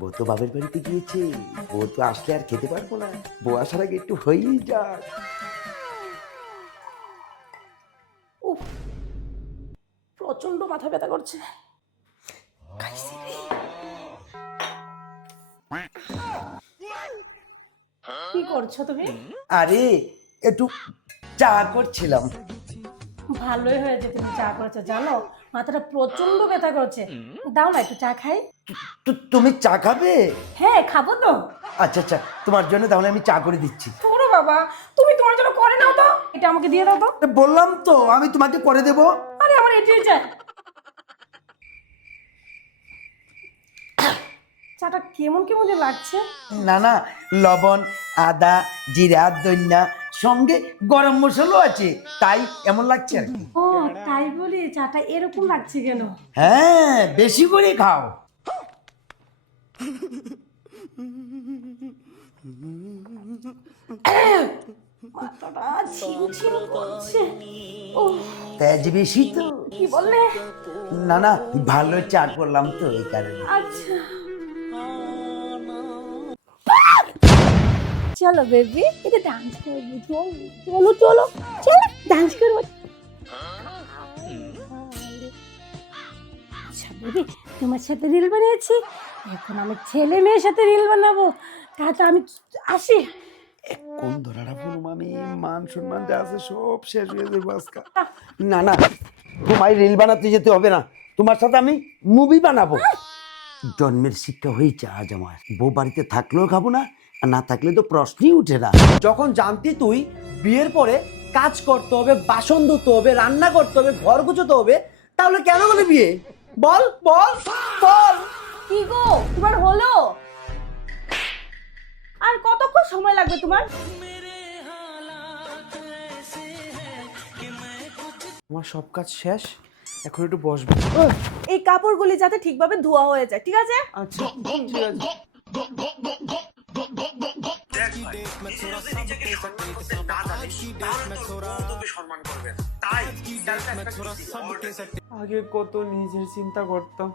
বউ তো বাপের বাড়িতে গিয়েছে, বউ তো আসলে আর খেতে পারবো না, বউ আসার আগে একটু হয়েই যাক। উফ, প্রচন্ড মাথা ব্যথা করছে। কি করছো তুমি? আরে একটু চা করছিলাম। ভালোই হয়েছে তুমি চা করেছো, জানো মাথাটা প্রচন্ড ব্যথা করছে। দাও না একটু চা খাই। তুমি চা খাবে? হ্যাঁ খাবো তো। আচ্ছা আচ্ছা, তোমার জন্য তাহলে আমি চা করে দিচ্ছি। শোনো বাবা, তুমি তোমার জন্য করে নাও তো, এটা আমাকে দিয়ে দাও তো। বললাম তো আমি তোমাকে করে দেবো। আরে আমার এটাই চাই। চাটা কেমন কেমন যে লাগছে। না না, লবণ, আদা, জিরা, ধনিয়া, সঙ্গে গরম মশলাও আছে, তাই এমন লাগছে আর কি। ও তাই বলি চাটা এরকম লাগছে কেন? হ্যাঁ, বেশি করে খাও। মাথাটা ঝিমঝিম করছে। ও তেজ বেশি তো। কি বললে? না না, ভালো চা করলাম তো এই কারণে। আচ্ছা চলো বেবি, এটা ডান্স করবো, চলো চলো চলো ডান্স করবো। আচ্ছা বেবি, তোমার সাথে রিল বানিয়েছি, এখন আমি ছেলে মেয়ের সাথে রিল বানাবো। তাহলে আমি আসি। কোন ধরাটা বলুম আমি, মান সম্মান যা আছে সব শেষ হয়ে যাবে আজকে। না না, তোমায় রিল বানাতে যেতে হবে না, তোমার সাথে আমি মুভি বানাবো। জন্মের শিক্ষা হয়েছে আজ আমার, বউ বাড়িতে থাকলেও খাবো না, আর না থাকলে তো প্রশ্নই উঠে না। যখন জানতি তুই বিয়ের পরে কাজ করতে হবে, বাসন ধুতে হবে, রান্না করতে হবে, ঘর গুছোতে হবে, তাহলে কেন করলি বিয়ে? বল বল বল। কি গো তোমার হলো? আর কতক্ষণ সময় লাগবে তোমার? আমার সব কাজ শেষ, এখন একটু বসবো। এই কাপড়গুলি যাতে ঠিকভাবে ধোয়া হয়ে যায়, ঠিক আছে? আচ্ছা ঠিক আছে। আগে কত নিজের চিন্তা করতাম,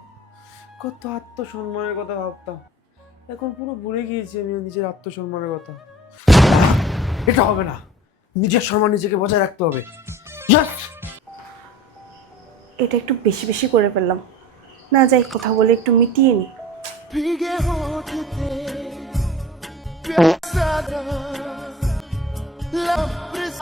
কত আত্মসম্মানের কথা ভাবতাম, এখন পুরো ভুলে গিয়েছি আমি নিজের আত্মসম্মানের কথা। এটা হবে না, নিজের সম্মান নিজেকে বজায় রাখতে হবে। Yes! এটা একটু বেশি বেশি করে ফেললাম, না যাই কথা বলে একটু মিটিয়ে নি। भीगे होठ थे प्यासा लफ्ज़